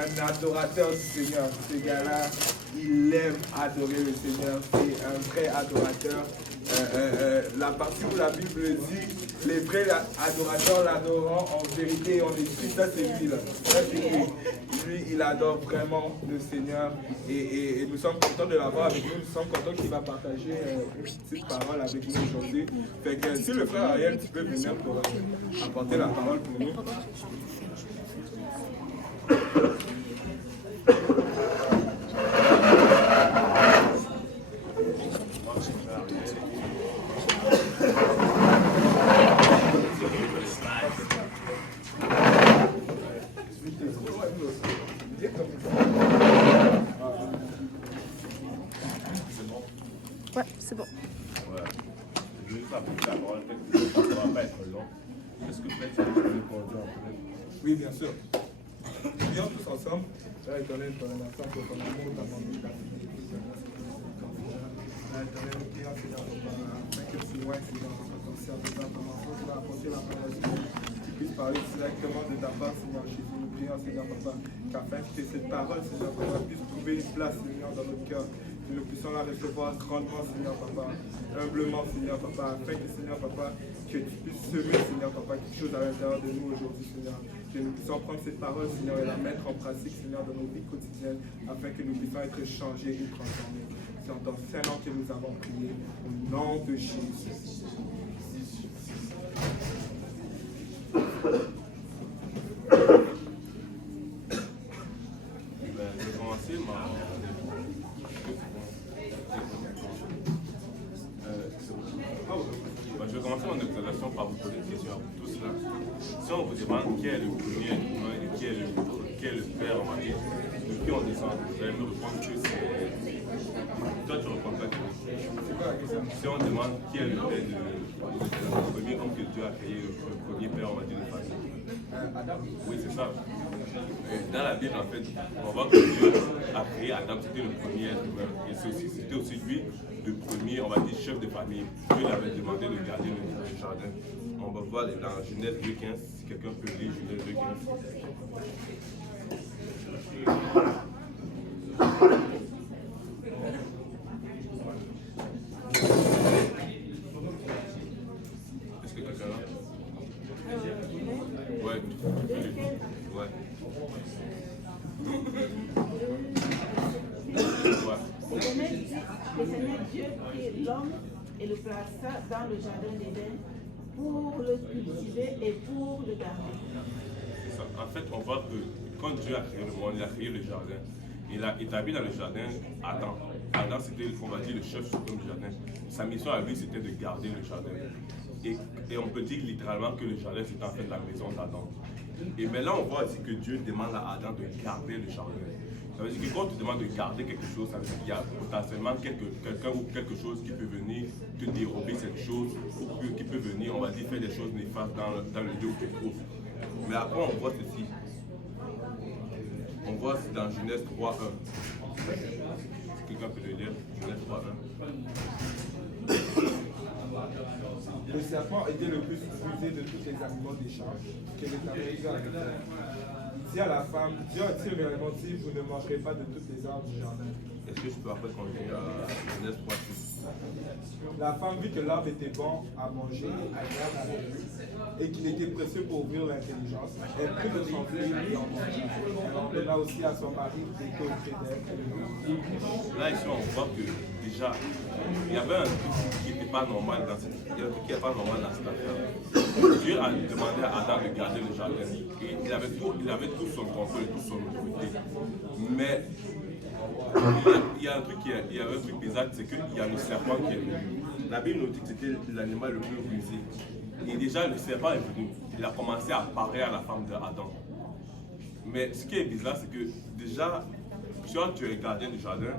un adorateur du Seigneur. Ce gars-là, il aime adorer le Seigneur. C'est un vrai adorateur. La partie où la Bible dit les vrais adorateurs l'adoreront en vérité et en esprit, ça c'est lui là. Ça c'est lui. Lui, il adore vraiment le Seigneur et nous sommes contents de l'avoir avec nous. Nous sommes contents qu'il va partager une petite parole avec nous aujourd'hui. Fait que si le frère Ariel, tu peux venir pour apporter la parole pour nous. Ouais, c'est bon. Ouais. Je vais juste apporter la parole, peut-être que ça ne va pas être long. Est-ce que peut-être tu peux me conduire en fait? Oui, bien sûr. Prions tous ensemble. Père éternel, pour l'instant, pour ton amour, ta bonté, ta fidélité, Père éternel, nous prions, Seigneur, afin que tu vois, Seigneur, ton serviteur, ton enfant, tu vas apporter la parole, Seigneur, tu puisses parler directement de ta part, Seigneur Jésus. Nous prions, Seigneur, Papa, qu'afin que cette parole, Seigneur, Papa, puisse trouver une place, Seigneur, dans notre cœur. Que nous puissions la recevoir grandement, Seigneur Papa, humblement, Seigneur Papa, afin que, Seigneur Papa, que tu puisses semer, Seigneur Papa, quelque chose à l'intérieur de nous aujourd'hui, Seigneur. Que nous puissions prendre cette parole, Seigneur, et la mettre en pratique, Seigneur, dans nos vies quotidiennes, afin que nous puissions être changés et transformés. C'est en ton saint nom que nous avons prié, au nom de Jésus. Je vais commencer je vais commencer mon explication par vous poser une question à vous tous là. Si on vous demande qui est le premier humain et qui est le père, on va dire, de qui on descend, vous allez me répondre que c'est. Toi, tu réponds pas. Si on demande qui est le père le premier homme que Dieu a créé, le premier père, on va dire, de famille. Adam. Oui, c'est ça. Dans la Bible, en fait, on voit que Dieu a créé Adam, c'était le premier être humain. Et c'était aussi lui, le premier, on va dire, chef de famille. Dieu lui avait demandé de garder le jardin. On va voir dans Genèse 2,15, si quelqu'un peut lire Genèse 2,15. Est-ce que quelqu'un là? Ouais, ouais. Le Seigneur Dieu prit l'homme et le plaça dans le jardin d'Éden pour le cultiver et pour le garder. En fait, on voit que quand Dieu a créé le monde, il a créé le jardin. Il a établi dans le jardin Adam. Adam, c'était, on va dire, le chef suprême du jardin. Sa mission à lui, c'était de garder le jardin. Et on peut dire littéralement que le jardin, c'était en fait la maison d'Adam. Et maintenant, on voit aussi que Dieu demande à Adam de garder le jardin. Ça veut dire que quand tu demandes de garder quelque chose, ça veut dire qu'il y a potentiellement quelqu'un ou quelque chose qui peut venir te dérober cette chose, ou qui peut venir, on va dire, faire des choses néfastes dans le lieu où tu te trouves. Mais après, on voit ceci. On voit dans Genèse 3.1. Quelqu'un peut le lire? Genèse 3.1. Le serpent était le plus rusé de tous les animaux d'échange que l'Éternel Dieu avait fait. Il dit à la femme, Dieu a-t-il réellement dit, vous ne mangerez pas de toutes les arbres du jardin? Est-ce que je peux après continuer à Genèse 3.6? La femme vit que l'arbre était bon à manger, agréable à la vue, et qu'il était précieux pour ouvrir l'intelligence. Elle prit de son fruit et en mangea. Elle en donna aussi à son mari qui était auprès d'elle. Là, ici, on voit que déjà, il y avait un truc qui n'était pas normal dans cette affaire. Dieu a demandé à Adam de garder le jardin. Et il avait tout son contrôle et toute son autorité. Mais il y a un truc bizarre, c'est qu'il y a le serpent qui est venu. La Bible nous dit que c'était l'animal le plus rusé. Et déjà, le serpent est venu. Il a commencé à parler à la femme d'Adam. Mais ce qui est bizarre, c'est que déjà, tu es gardien du jardin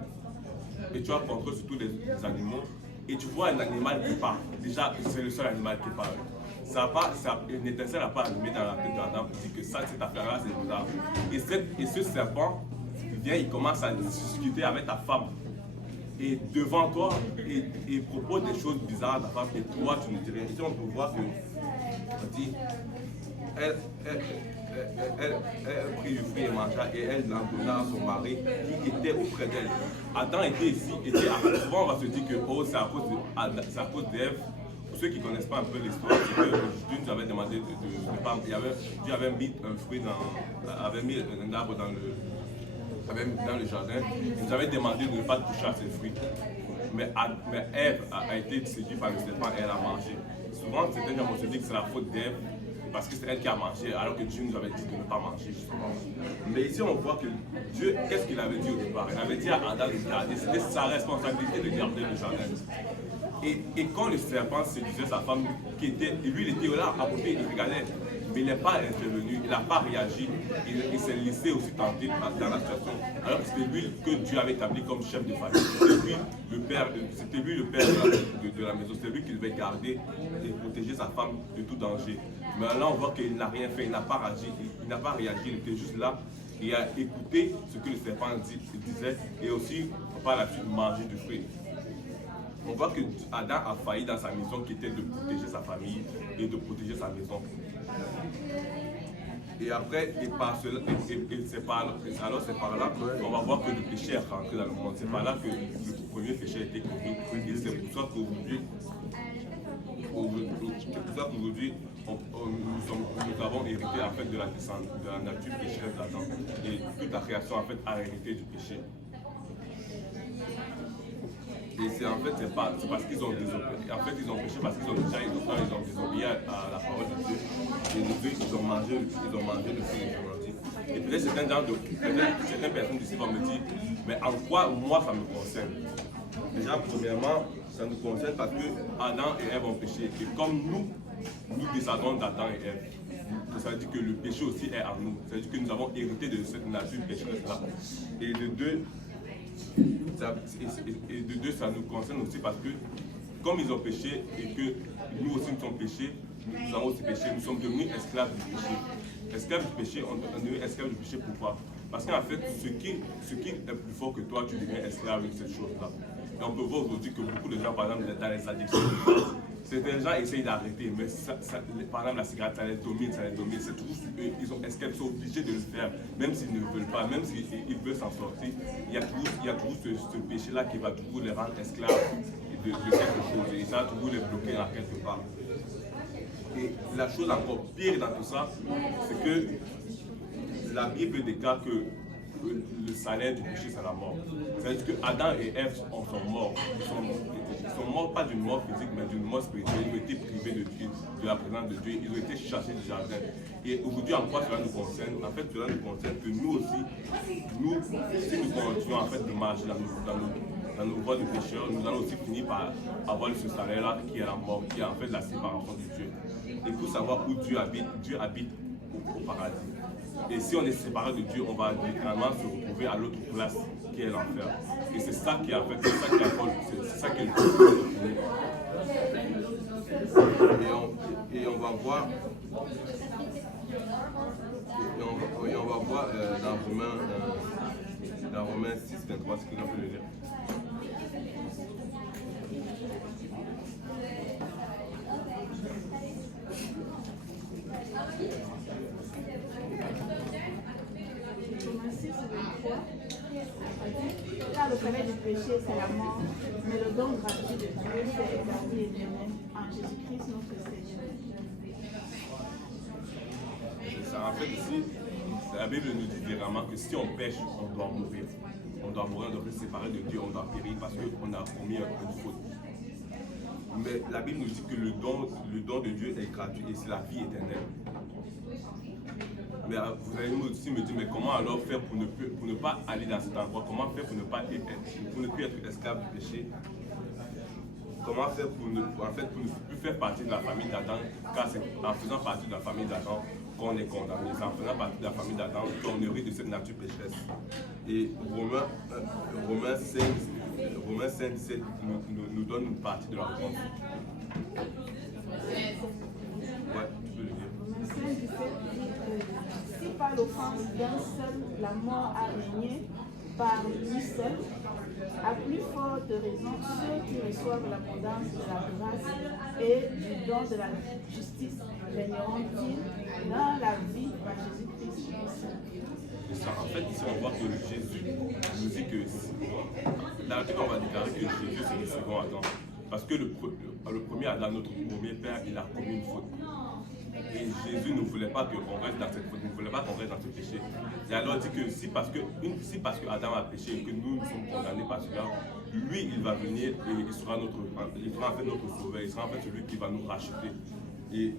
et tu as contrôle sur tous les animaux et tu vois un animal qui parle. Déjà, c'est le seul animal qui parle. Une étincelle n'a pas allumé dans la tête d'Adam pour dire que cette affaire-là, c'est bizarre. Et ce serpent vient, il commence à discuter avec ta femme. Et devant toi, et propose des choses bizarres à ta femme, et toi, tu ne dis rien. Ici, on peut voir que, on dit, elle prit du fruit et mangea et elle l'en donna à son mari qui était auprès d'elle. Adam était ici, souvent on va se dire que oh, c'est à cause d'Ève. Pour ceux qui ne connaissent pas un peu l'histoire, c'est que Dieu nous avait demandé de pas. Dieu avait mis un fruit avait mis un arbre dans le jardin. Il nous avait demandé de ne pas toucher à ces fruits. Mais Ève a été séduite par le serpent et elle a mangé. Souvent, certains gens vont se dire que c'est la faute d'Ève parce que c'est elle qui a mangé, alors que Dieu nous avait dit de ne pas manger, justement. Mais ici, on voit que Dieu, qu'est-ce qu'il avait dit au départ? Il avait dit à Adam de garder, c'était sa responsabilité de garder le jardin. Et quand le serpent séduisait sa femme, lui, il était là à côté, il regardait, mais il n'est pas intervenu, il n'a pas réagi, il s'est laissé aussi tenter dans la situation. Alors que c'était lui que Dieu avait établi comme chef de famille. C'était lui le père de la maison, c'était lui qui devait garder et protéger sa femme de tout danger. Mais là, on voit qu'il n'a rien fait, il n'a pas réagi, il était juste là. Il a écouté ce que le serpent disait et aussi, par la suite, manger du fruit. On voit que Adam a failli dans sa mission qui était de protéger sa famille et de protéger sa maison. Et après, c'est par là qu'on va voir que le péché est rentré dans le monde. C'est par là que le premier péché a été commis. Et c'est pour ça qu'aujourd'hui, nous avons hérité en fait, de la nature pécheresse d'Adam. Et toute la création en fait, a hérité du péché. Et c'est parce qu'ils ont désobéi. En fait, ils ont péché parce qu'ils ont désobéi à la parole de Dieu. Et de Dieu, ils ont mangé le fruit de l'ortie. Et peut-être certaines personnes ici vont me dire, mais en quoi moi ça me concerne? Déjà, premièrement, ça nous concerne parce que Adam et Ève ont péché. Et comme nous descendons d'Adam et Ève, ça veut dire que le péché aussi est en nous. Ça veut dire que nous avons hérité de cette nature pécheresse-là. Et de deux, ça nous concerne aussi parce que comme ils ont péché et que nous aussi nous sommes péchés, nous avons aussi péché, nous sommes devenus esclaves du péché. Esclaves du péché, on est devenu esclaves du péché, pourquoi? Parce qu'en fait, ce qui est plus fort que toi, tu deviens esclave de cette chose-là. Et on peut voir aujourd'hui que beaucoup de gens, par exemple, dans les addictions, certains gens essayent d'arrêter, mais par exemple, la cigarette, ça les domine. C'est toujours ils sont obligés de le faire, même s'ils ne veulent pas, même s'ils veulent s'en sortir. Il y a toujours ce péché-là qui va toujours les rendre esclaves de quelque chose. Et ça va toujours les bloquer en quelque part. Et la chose encore pire dans tout ça, c'est que la Bible déclare que le salaire du péché, c'est la mort. C'est-à-dire que Adam et Ève sont morts. Ils sont morts pas d'une mort physique, mais d'une mort spirituelle. Ils ont été privés de Dieu, de la présence de Dieu. Ils ont été chassés du jardin. Et aujourd'hui, en quoi cela nous concerne? En fait, cela nous concerne que nous aussi, si nous continuons en fait de marcher dans nos voies de pécheurs, nous allons aussi finir par avoir ce salaire-là qui est la mort, qui est en fait la séparation de Dieu. Et pour savoir où Dieu habite au paradis. Et si on est séparé de Dieu, on va littéralement se retrouver à l'autre place qui est l'enfer. Et c'est ça qui est en fait, c'est ça qui est le plus. Et on va voir dans Romains 6, 23, ce que l'on peut le lire. Car le salaire du péché, c'est la mort, mais le don gratuit de Dieu, c'est la vie éternelle en Jésus-Christ, notre Seigneur. C'est ça. En fait, ici, la Bible nous dit directement que si on pêche, on doit mourir. On doit mourir, on doit se séparer de Dieu, on doit périr parce qu'on a commis une faute. Mais la Bible nous dit que le don de Dieu est gratuit et c'est la vie éternelle. Mais vous allez aussi me dire, mais comment alors faire pour ne pas aller dans cet endroit? Comment faire pour ne plus être esclave du péché? Comment faire pour ne plus faire partie de la famille d'Adam? Car c'est en faisant partie de la famille d'Adam qu'on est condamné. C'est en faisant partie de la famille d'Adam qu'on hérite de cette nature pécheresse. Et Romains 5, 17 nous donne une partie de la réponse. Ouais, tu peux le dire. Romains 5, 17 dit si par l'offense d'un seul la mort a régné par lui seul, à plus forte raison ceux qui reçoivent l'abondance de la grâce et du don de la justice baigneront-ils dans la vie par Jésus-Christ? Et ça, en fait, ici, on voit que Jésus nous dit que, dans l'article, on va déclarer que Jésus, c'est le second Adam. Parce que le premier Adam, notre premier père, il a commis une faute. Et Jésus ne voulait pas qu'on reste dans cette faute, ne voulait pas qu'on reste dans ce péché. Et alors il dit que si parce que Adam a péché et que nous sommes condamnés par cela, lui, il va venir et il sera en fait notre sauveur, il sera en fait celui qui va nous racheter. Et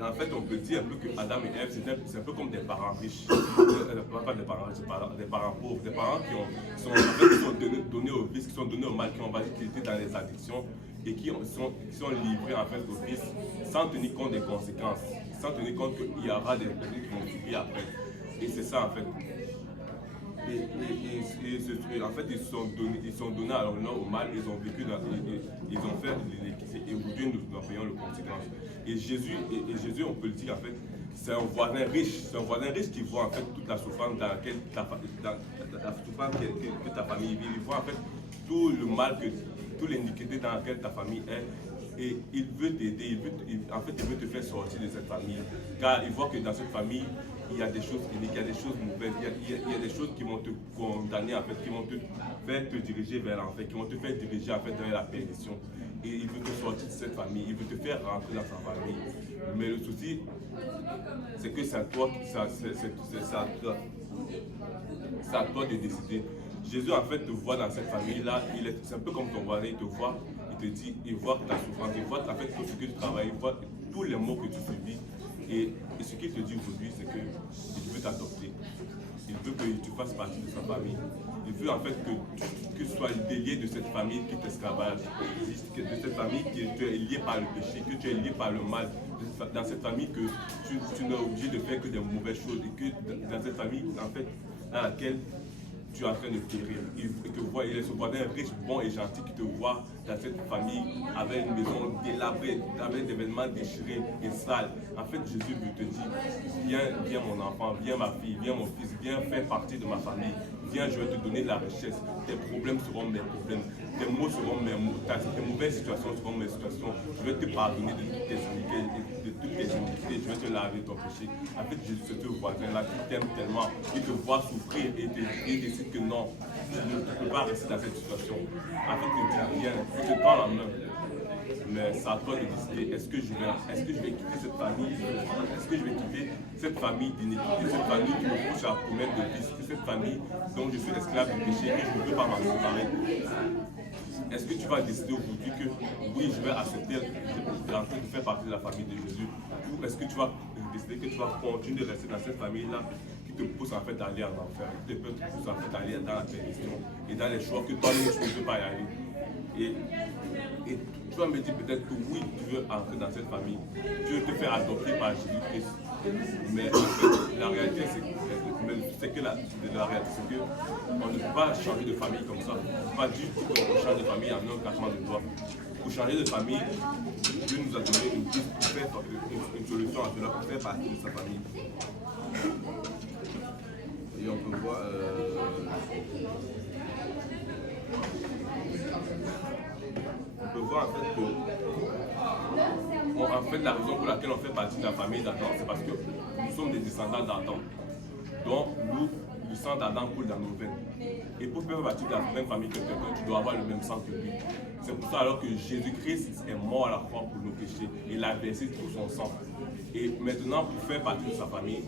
en fait, on peut dire un peu que Adam et Ève, c'est un peu comme des parents riches. Pas des parents riches, des parents pauvres, des parents qui sont donnés au vice, qui sont donnés au mal, qui ont qui étaient dans les addictions et qui sont livrés en fait au vice sans tenir compte des conséquences, sans tenir compte qu'il y aura des personnes qui vont subir après. Et c'est ça en fait. Et en fait, ils sont donnés alors au mal, ils ont vécu, ils ont fait l'iniquité et aujourd'hui nous en payons les conséquences. Et Jésus, on peut le dire en fait, c'est un voisin riche qui voit en fait toute la souffrance dans laquelle la souffrance que ta famille vit. Il voit en fait tout le mal, toute l'iniquité dans laquelle ta famille est. Et il veut t'aider, en fait il veut te faire sortir de cette famille. Car il voit que dans cette famille, il y a des choses iniques, il y a des choses mauvaises, il y a des choses qui vont te condamner en fait, qui vont te faire te diriger vers l'enfer, qui vont te faire diriger en fait vers la perdition. Et il veut te sortir de cette famille, il veut te faire rentrer dans sa famille. Mais le souci, c'est que c'est à toi, c'est à toi de décider. Jésus en fait te voit dans cette famille-là, c'est un peu comme ton voisin, il te voit, il te dit, il voit ta souffrance, il voit en fait tout ce que tu travailles, il voit tous les maux que tu subis. Et ce qu'il te dit aujourd'hui, c'est qu'il veut t'adopter. Il veut que tu fasses partie de sa famille. Il veut en fait que tu sois délié de cette famille qui t'esclavage, de cette famille que tu es lié par le péché, que tu es lié par le mal, dans cette famille que tu n'es obligé de faire que des mauvaises choses et que dans cette famille en fait dans laquelle tu es en train de périr. Il est ce voisin riche, bon et gentil qui te voit dans cette famille avec une maison délabrée, avec des vêtements déchirés et sales. En fait, Jésus te dit, viens mon enfant, viens ma fille, viens mon fils, viens faire partie de ma famille. Viens, je vais te donner de la richesse. Tes problèmes seront mes problèmes. Tes maux seront mes maux. Tes mauvaises situations seront mes situations. Je vais te pardonner de toutes tes iniquités. Je vais te laver ton péché. En fait, Jésus, c'est ce voisin-là qui t'aime tellement. Il te voit souffrir et il décide que non, tu ne peux pas rester dans cette situation. En fait, il te dit, viens, il te tend la main. Mais c'est à toi de décider, est-ce que je vais quitter cette famille? Est-ce que je vais quitter cette famille d'iniquité, cette famille qui me pousse à commettre de vices, cette famille dont je suis esclave du péché et que je ne peux pas m'en séparer? Est-ce que tu vas décider aujourd'hui que oui, je vais accepter de faire partie de la famille de Jésus? Ou est-ce que tu vas décider que tu vas continuer de rester dans cette famille-là qui te pousse en fait à aller en enfer, qui te pousse en fait à aller dans la perdition et dans les choix que toi-même tu ne peux pas y aller? Et tu vas me dire peut-être que oui, tu veux entrer dans cette famille, tu veux te faire adopter par Jésus-Christ. Mais en fait, la réalité, c'est que on ne peut pas changer de famille comme ça. Pas du tout qu'on change de famille en un claquement de doigts. Pour changer de famille, Dieu nous a donné une piste pour faire une solution à cela, pour faire partie de sa famille. Et on peut voir. On peut voir en fait la raison pour laquelle on fait partie de la famille d'Adam, c'est parce que nous sommes des descendants d'Adam. Donc le sang d'Adam coule dans nos veines. Et pour faire partie de la même famille que quelqu'un, tu dois avoir le même sang que lui. C'est pour ça alors que Jésus-Christ est mort à la croix pour nos péchés. Il a versé tout son sang. Et maintenant, pour faire partie de sa famille,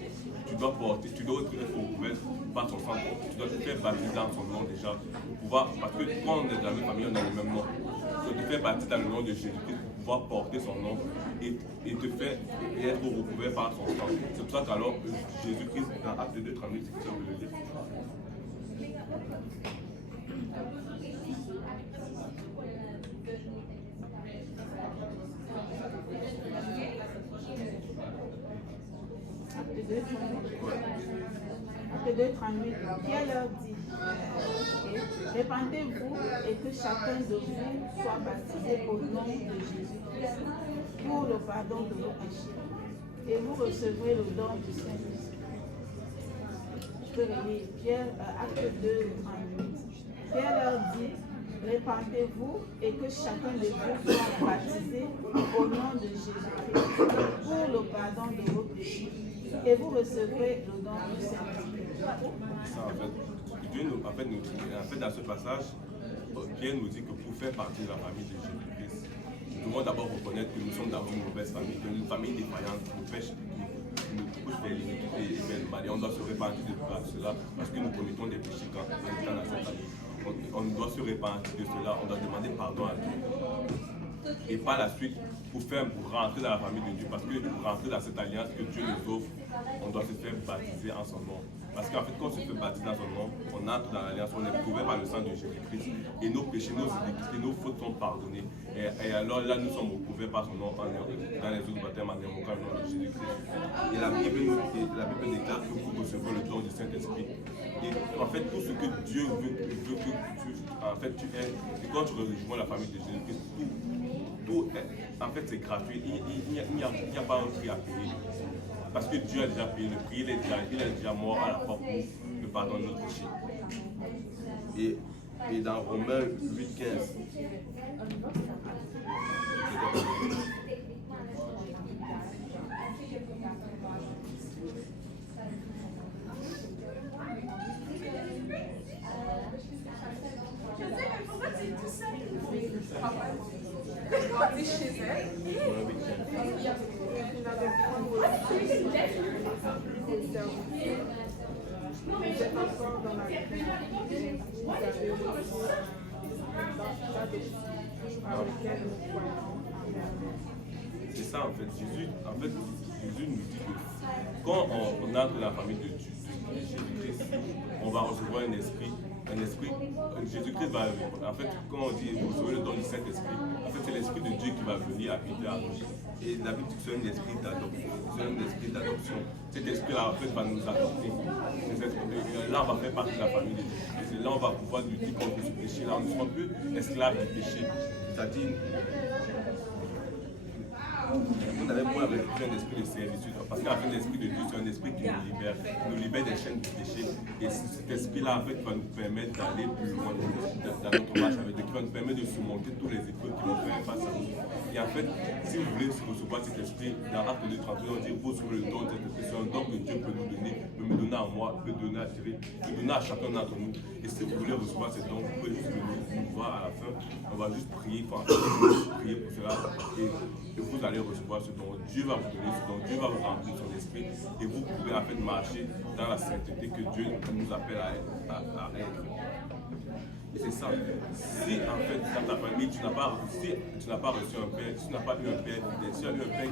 tu dois être recouvert par son sang. Tu dois te faire baptiser dans son nom déjà. Pour pouvoir, parce que quand on est dans la même famille, on a le même nom. Tu dois te faire baptiser dans le nom de Jésus-Christ pour pouvoir porter son nom et te faire et être recouvert par son sang. C'est pour ça qu'alors Jésus-Christ, dans Acte 2, 38, c'est ça que je veux dire. Acte 2, 38. Pierre leur dit, répandez-vous et que chacun de vous soit baptisé au nom de Jésus-Christ pour le pardon de vos péchés. Et vous recevrez le don du Saint-Esprit. Je peux relire Pierre, Acte 2, 38. Pierre leur dit, répandez-vous et que chacun de vous soit baptisé au nom de Jésus-Christ pour le pardon de vos péchés et vous recevrez le don du Saint-Esprit. Ça, Dieu nous, dans ce passage, Dieu nous dit que pour faire partie de la famille de Jésus-Christ, nous devons d'abord reconnaître que nous sommes dans une mauvaise famille, que une famille défaillante, nous pêche, nous couche des l'iniquité et le mal. Et on doit se repentir de cela parce que nous commettons des péchés quand on est dans cette famille. On doit se repentir de cela, on doit demander pardon à Dieu. Et par la suite, pour rentrer dans la famille de Dieu, parce que pour rentrer dans cette alliance que Dieu nous offre, on doit se faire baptiser en son nom. Parce qu'en fait, quand on se fait baptiser en son nom, on entre dans l'alliance, on est couvert par le sang de Jésus-Christ. Et nos péchés, nos iniquités, nos fautes sont pardonnées. Et alors là, nous sommes couverts par son nom dans les autres baptêmes en invoquant le nom de Jésus-Christ. Et la Bible déclare que vous recevrez le don du Saint-Esprit. Et en fait, tout ce que Dieu veut que tu aies, et quand tu rejoins la famille de Jésus-Christ, tout en fait, c'est gratuit. Il n'y a pas un prix à payer. Parce que Dieu a déjà payé le prix, il est déjà mort à la croix pour le pardon de nos péchés. Et dans Romains 8,15, c'est ça en fait. Jésus nous dit que quand on entre dans la famille de Jésus-Christ, on va recevoir un esprit. Jésus-Christ va venir. En fait, quand on dit vous recevez le don du Saint-Esprit, en fait, c'est l'Esprit de Dieu qui va venir habiter à nous. Et la Bible dit que c'est un esprit d'adoption. C'est un esprit d'adoption. Cet esprit-là, en fait, va nous adopter. Là, on va faire partie de la famille de Jésus-Christ. Et là, on va pouvoir lutter contre ce péché. Là, on ne sera plus esclaves du péché. C'est-à-dire, vous n'avez pas un esprit de servitude. Parce qu'en fait, l'esprit de Dieu, c'est un esprit qui nous libère des chaînes du péché. Et cet esprit-là, en fait, va nous permettre d'aller plus loin dans notre marche avec Dieu, qui va nous permettre de surmonter tous les épreuves qui vont faire face à nous. Et en fait, si vous voulez recevoir cet esprit, dans Acte 2, 31, on dit vous recevez le don de cet esprit. C'est un don que Dieu peut nous donner, peut me donner à moi, peut donner à Thierry, peut donner à chacun d'entre nous. Et si vous voulez recevoir ce don, vous pouvez juste nous voir à la fin. On va juste prier, prier pour cela. Et vous allez recevoir ce don. Dieu va vous donner ce don. Dieu va vous remplir son esprit. Et vous pouvez en fait marcher dans la sainteté que Dieu nous appelle à être. Et c'est ça. Si en fait dans ta famille tu n'as pas reçu un père, si tu n'as pas eu un père fidèle, si tu as eu un père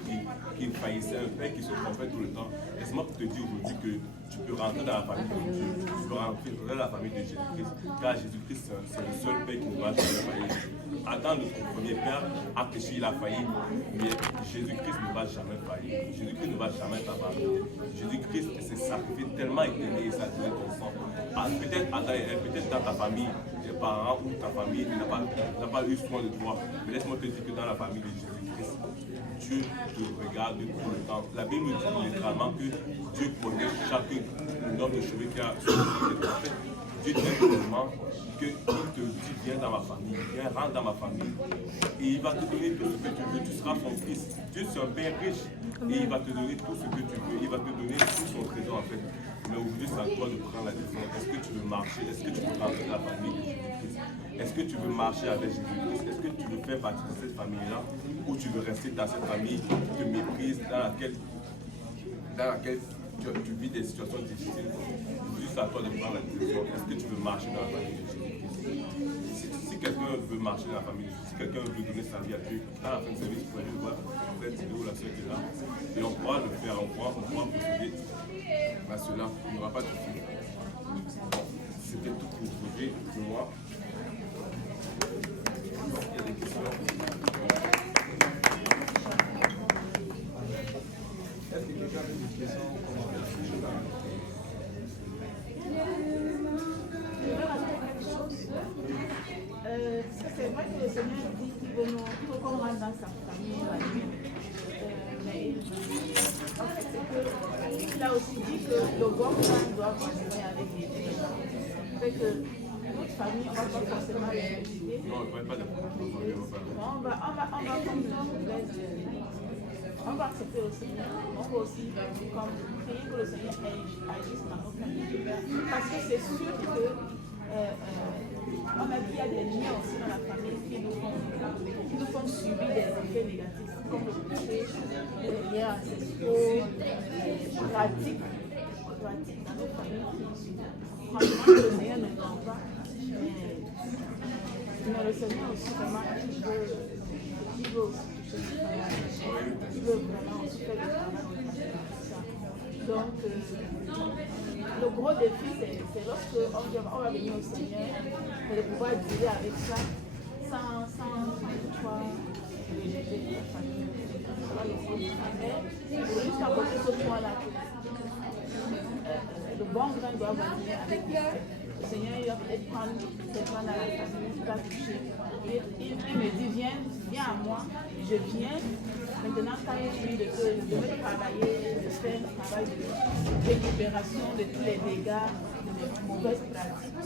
qui faillissait, un père qui se trompait tout le temps, laisse-moi te dire aujourd'hui que tu peux rentrer dans la famille de Dieu, tu peux rentrer dans la famille de Jésus-Christ, car Jésus-Christ c'est le seul père qui ne va jamais faillir. Adam, notre premier père, a péché, il a failli, mais Jésus-Christ ne va jamais faillir. Jésus-Christ ne va jamais t'abandonner. Jésus-Christ s'est sacrifié tellement éternel et ça a donné ton sang. Peut-être Adam et Ève, peut-être dans ta famille, tes parents ou ta famille n'a pas eu soin de toi. Mais laisse-moi te dire que dans la famille de Jésus-Christ, Dieu te regarde tout le temps. La Bible dit littéralement que Dieu connaît chaque nombre de cheveux qu'il y a sur le tête. Dieu t'aime tellement qu'il te dit viens dans ma famille, viens rentre dans ma famille. Et il va te donner tout ce que tu veux, tu seras son fils. Dieu c'est un père riche et il va te donner tout ce que tu veux, il va te donner tout son trésor en fait. Mais aujourd'hui c'est à toi de prendre la décision. Est-ce que tu veux marcher? Est-ce que tu veux rentrer dans la famille de Jésus-Christ? Est-ce que tu veux marcher avec Jésus-Christ? Est-ce que tu veux faire partie de cette famille-là? Ou tu veux rester dans cette famille qui te méprise, dans laquelle tu vis des situations difficiles? Juste à toi de prendre la décision. Est-ce que tu veux marcher dans la famille de Jésus-Christ? Si quelqu'un veut marcher dans la famille de Jésus, si quelqu'un veut donner sa vie à Dieu, à la fin de sa vie, vous pouvez aller voir cette vidéo, la soeur qui est là. Et on pourra le faire, on pourra procéder à cela. Il n'y aura pas de souci. C'était tout pour aujourd'hui de moi. Il y a des questions. Est-ce que quelqu'un a des questions ou commentaires? C'est vrai que le Seigneur dit qu'il veut qu'on rentre dans sa famille. Mais en fait, c'est qu'il a aussi dit que le bon plan doit continuer avec les filles. Fait que nous famille, on ne va pas forcément les inviter. Non, on ne parle pas de On va comme on va accepter le Seigneur, on va aussi comme prier que le Seigneur agisse dans nos familles. Parce que c'est sûr que on a dit qu'il y a des liens aussi dans la famille qui nous font subir des effets négatifs, comme le péché, les liens ancestraux, les pratiques dans nos familles. Franchement, le Seigneur ne ment pas, mais le Seigneur aussi vraiment il veut aussi toucher les familles. Il veut vraiment aussi faire le travail de ça. Donc, le gros défi, c'est lorsque on va venir au Seigneur et de pouvoir dealer avec ça sans toutefois rejeter la famille. Voilà le gros défi. Mais il faut juste apporter ce point-là que le bon grain doit venir avec lui. Le Seigneur, il va peut-être prendre ses plans dans la famille, il va toucher. Il me dit, viens à moi, je viens. Maintenant, quand il finit de me travailler, de faire un travail de récupération de tous les dégâts, de mauvaises pratiques,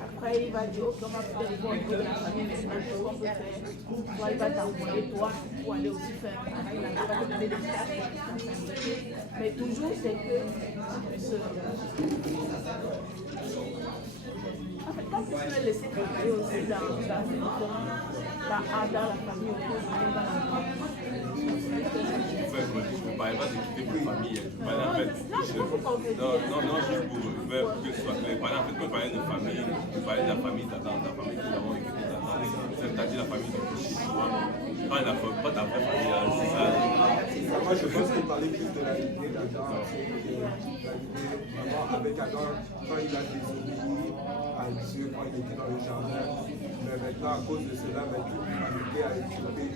après il va dire, ok, on va peut-être voir un peu de la famille, maintenant, qu'est-ce qu'on peut faire? Toi, il va t'envoyer, toi, pour aller aussi faire un travail, il va te donner des tâches, mais toujours, c'est que tu puisses... En fait, quand tu peux laisser travailler aussi dans la famille autour de dans la je ne parlais pas de quitter ma famille. Je parlais en fait. Non, juste pour que ce soit clair. En fait, quand je parlais de famille, je parlais de la famille d'Adam, la famille que nous avons écoutée d'Adam. C'est-à-dire la famille de péché. Pas ta vraie famille, c'est ça. Moi, je pense qu'il parlait plus de la lignée d'Adam. Vraiment, avec Adam, quand il a désobéi à Dieu, quand il était dans le jardin, mais maintenant, à cause de cela, toute l'humanité a écouté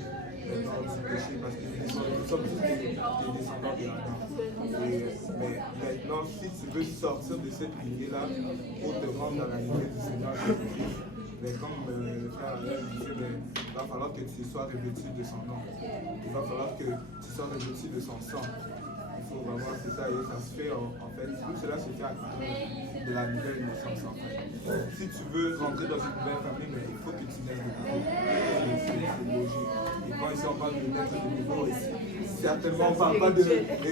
du péché parce que nous sommes tous des descendants de Adam. Mais maintenant, si tu veux sortir de cette lignée-là pour te rendre dans la lignée du Seigneur Jésus-Christ, mais comme le frère Alain disait, il va falloir que tu sois revêtu de son nom. Il va falloir que tu sois revêtu de son sang. Il faut vraiment, c'est ça, et ça se fait en fait, tout cela se fait à travers de la nouvelle naissance en fait. Si tu veux rentrer dans une nouvelle famille, mais il faut que tu naisses de nouveau. C'est logique. Et quand ici on parle de naître de nouveau, certainement on ne parle pas de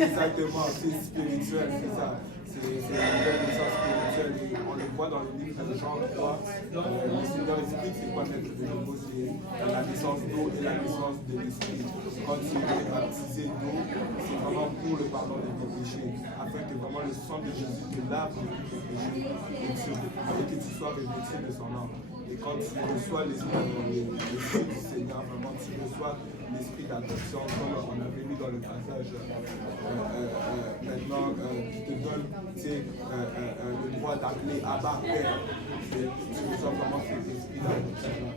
exactement, c'est spirituel, c'est ça. C'est la nouvelle naissance spirituelle et on le voit dans le livre de Jean 3. Le Seigneur explique c'est quoi naître de nouveau, c'est la naissance d'eau et la naissance de l'esprit. Quand tu es baptisé d'eau, c'est vraiment pour le pardon de tes péchés, afin que vraiment le sang de Jésus te lave de tous tes péchés et que tu sois revêtu de son nom. Et quand tu reçois l'esprit du Seigneur, vraiment tu reçois l'esprit d'adoption, comme on avait lu dans le passage maintenant, qui te donne le droit d'appeler Abba Père. Tu reçois vraiment cet esprit d'adoption.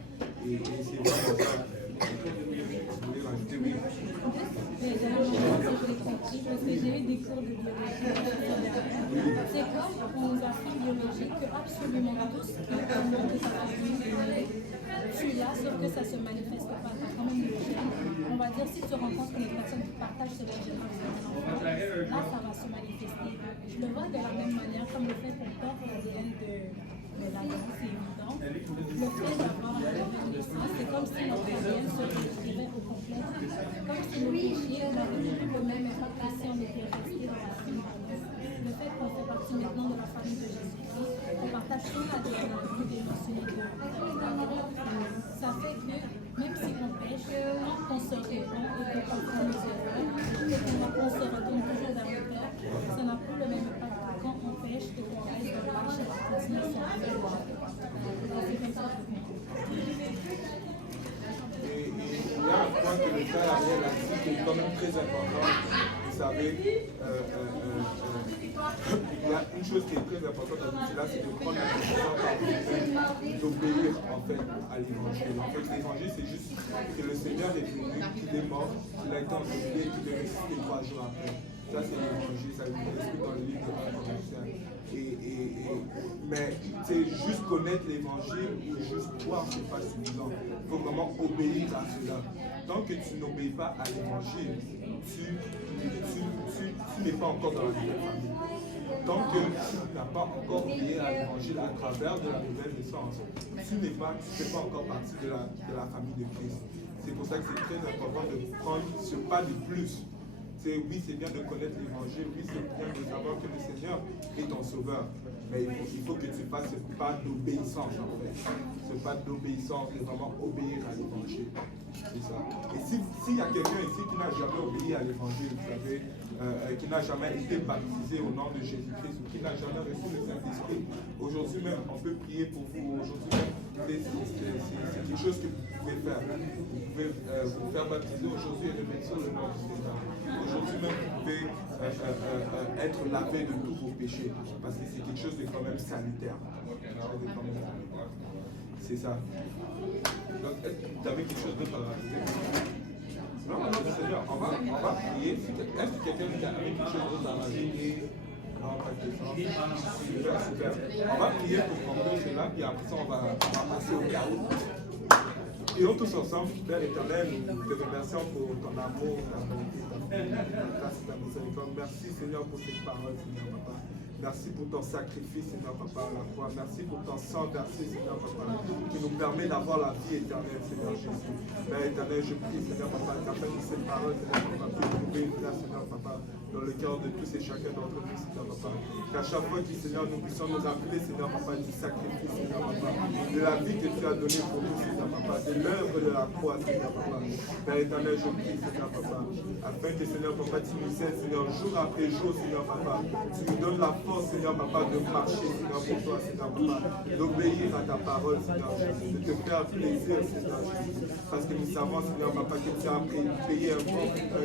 Et c'est vraiment ça. Vous voulez rajouter, oui? Parce que j'ai eu des cours de biologie. C'est comme on nous apprend biologique que absolument tous, au nom de ta famille, tu es là, sauf que ça ne se manifeste pas. Quand même, on va dire, si tu rencontres une personne qui partage ce gène, là, ça va se manifester. Je le vois de la même manière, comme le fait qu'on porte l'ADN de l'ADN, c'est évident. Le fait d'avoir l'ADN de ça, c'est comme si notre ADN se retrouverait au complet. Comme si nos péchés n'avaient plus le même impact que si on était resté dans la famille. Le fait qu'on fait partie maintenant de la famille de Jésus-Christ, on partage son ADN avec nous des mentionnations. Ça fait que même si on pêche, quand on se répand et qu'on prend nos erreurs, et qu'on se retourne toujours vers le Père, ça n'a plus le même impact que quand on pêche et qu'on reste dans le marché et qu'on continue son rêve. C'est comme ça que je Et il y a un point que le frère Ariel a dit qui est quand même très important. Vous savez, il y a une chose qui est très importante dans cela, c'est de prendre la décision par vous-même d'obéir en fait à l'évangile. En fait, l'évangile, c'est juste que le Seigneur est venu, qu'il est mort, qu'il a été enlevé et qu'il est ressuscité 3 jours après. Ça, c'est l'évangile, ça vous explique dans le livre de 1 Corinthiens. Mais juste connaître l'évangile ou juste croire, ce n'est pas suffisant. Il faut vraiment obéir à cela. Tant que tu n'obéis pas à l'évangile, tu n'es pas encore dans la nouvelle famille. tant que tu n'as pas encore lié à l'évangile à travers de la nouvelle naissance, tu ne fais pas encore partie de la famille de Christ. C'est pour ça que c'est très important de prendre ce pas de plus. Oui, c'est bien de connaître l'évangile, oui, c'est bien de savoir que le Seigneur est ton sauveur. Mais il faut que tu fasses ce pas d'obéissance en fait. Ce pas d'obéissance, de vraiment obéir à l'évangile. C'est ça. Et s'il y a quelqu'un ici qui n'a jamais obéi à l'évangile, vous savez, qui n'a jamais été baptisé au nom de Jésus-Christ ou qui n'a jamais reçu le Saint-Esprit, aujourd'hui même, on peut prier pour vous. Aujourd'hui même, c'est quelque chose que vous pouvez faire. Vous pouvez vous faire baptiser aujourd'hui et remercier le nom du Seigneur. Aujourd'hui même, vous pouvez être lavé de tous vos péchés parce que c'est quelque chose de quand même sanitaire. C'est ça. Donc, tu avais quelque chose d'autre à rajouter? Non, Seigneur, on va prier. Est-ce que quelqu'un avait quelque chose d'autre à rajouter? Non, pas de ça. Super, super. On va prier pour conclure cela, puis après ça, on va passer au chaos. Prions tous ensemble, Père éternel, nous te remercions pour ton amour, ta bonté, ta grâce et ta miséricorde. Merci Seigneur pour cette parole, Seigneur Papa. Merci pour ton sacrifice, Seigneur Papa, à la croix. Merci pour ton sang versé, Seigneur Papa, qui nous permet d'avoir la vie éternelle, Seigneur Jésus. Père éternel, je prie, Seigneur Papa, qu'afin de cette parole, Seigneur Papa, puisse trouver une place, Seigneur Papa, dans le cœur de tous et chacun d'entre nous, Seigneur Papa. Qu'à chaque fois que, Seigneur, nous puissions nous rappeler, Seigneur Papa, du sacrifice, Seigneur Papa, de la vie que tu as donnée pour nous, Seigneur Papa, de l'œuvre de la croix, Seigneur Papa. Père éternel, je prie, Seigneur Papa, afin que, Seigneur Papa, tu nous aides, Seigneur, jour après jour, Seigneur Papa. Tu nous donnes la force, Seigneur Papa, de marcher, Seigneur, pour toi, Seigneur Papa, d'obéir à ta parole, Seigneur Jésus, de te faire plaisir, Seigneur Jésus. Parce que nous savons, Seigneur Papa, que tu as payé un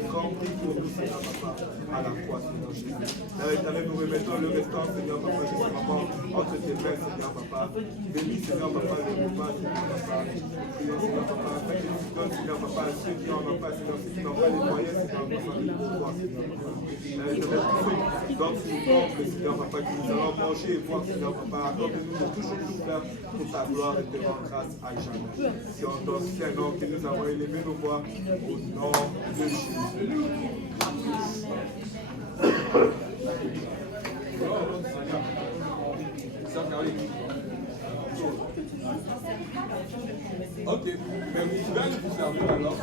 grand prix pour nous, Seigneur Papa, à la croix, Seigneur Jésus. Père éternel, nous remettons le restant, Seigneur Papa, de ce moment entre tes mains, Seigneur Papa. Bénis, Seigneur Papa, le repas, Seigneur Papa. Prions, Seigneur Papa, afin que tu donnes, Seigneur Papa, à ceux qui n'en ont pas, Seigneur, ceux qui n'ont pas les moyens, Seigneur Papa, de pouvoir, Seigneur Papa. Père éternel, tous ceux qui donnent sur le temple, Seigneur Papa, qui nous allons manger et boire, Seigneur Papa, accorde-nous de toujours tout faire pour ta gloire et te rendre grâce à jamais. C'est en ton Saint-Nom que nous avons élevé nos voix au nom de Jésus. Ok, mais vous pouvez aller vous servir alors.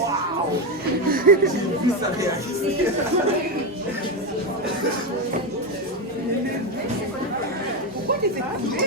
Waouh! J'ai vu sa réaction. Pourquoi tu t'es couché?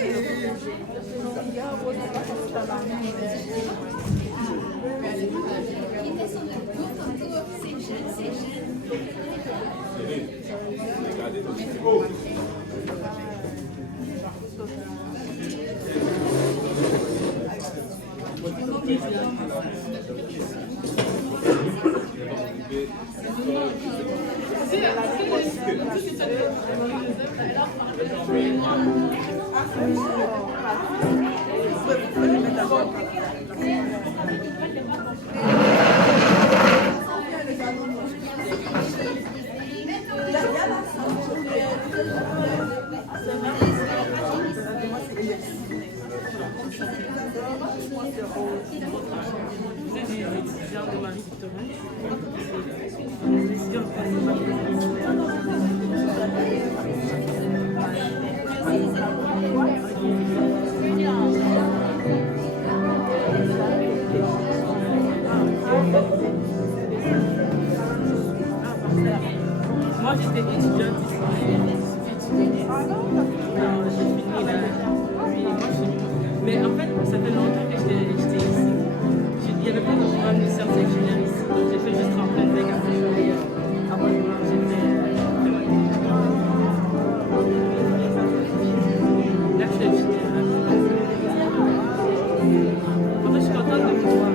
Moi, j'étais étudiante ici. J'ai fini là. Mais en fait, ça fait longtemps que j'étais ici. Il n'y avait pas de programme de sciences ingénieurs ici. Donc, j'ai fait juste rentrer avec après avant de voir, j'ai fait là, je suis ingénieur. En fait, je suis contente de vous voir.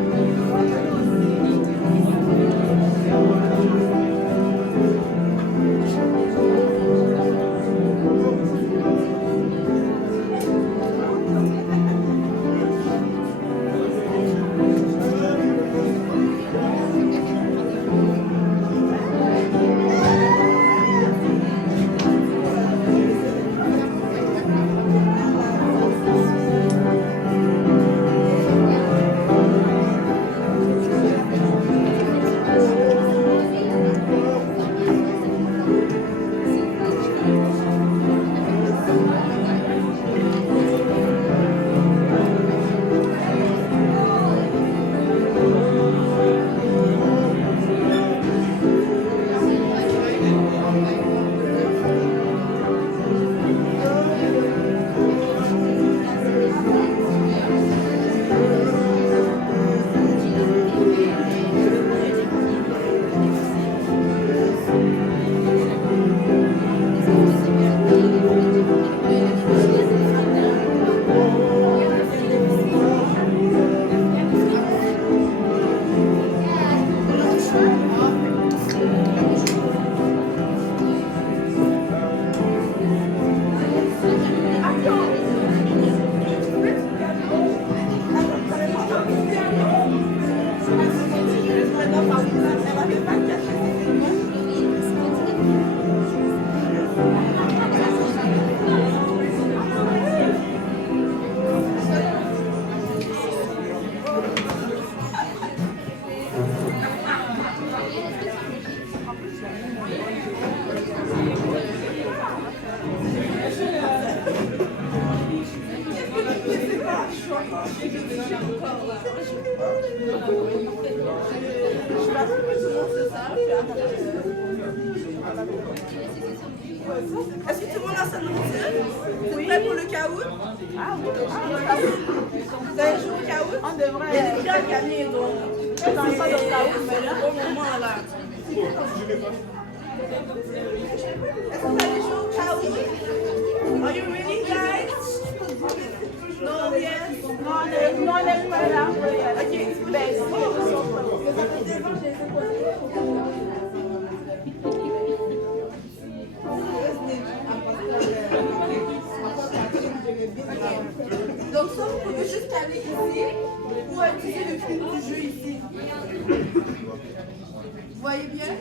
Est-ce que tout le monde a sa nourriture? Vous êtes prêts pour le caout? Ah oui, Vous avez joué au caout? on devrait. Il y a des gars gagnés, donc. Dans pas de caout, mais là. Au moment là. Est-ce que vous avez joué au caout? Are you ready, guys? No, yes. Non, on n'est pas là. Ok, Ben, si. Donc ça, vous pouvez juste aller ici ou utiliser le film du jeu ici. Vous voyez bien?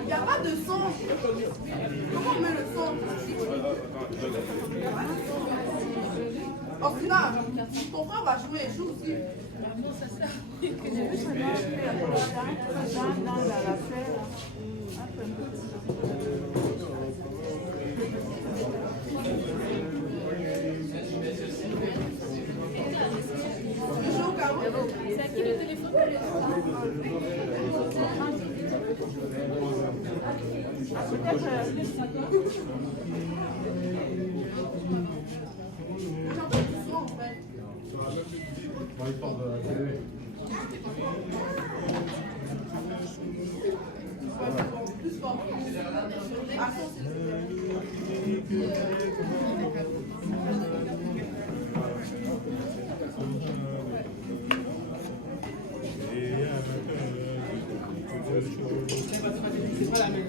Il n'y a pas de son. Comment on met le son? Oh, là, ton frère va jouer, joue aussi. Tu joues au carreau? C'est à qui le téléphone? J'entends du son en fait. Plus fort. À fond, s'il te plaît. C'est pas la même.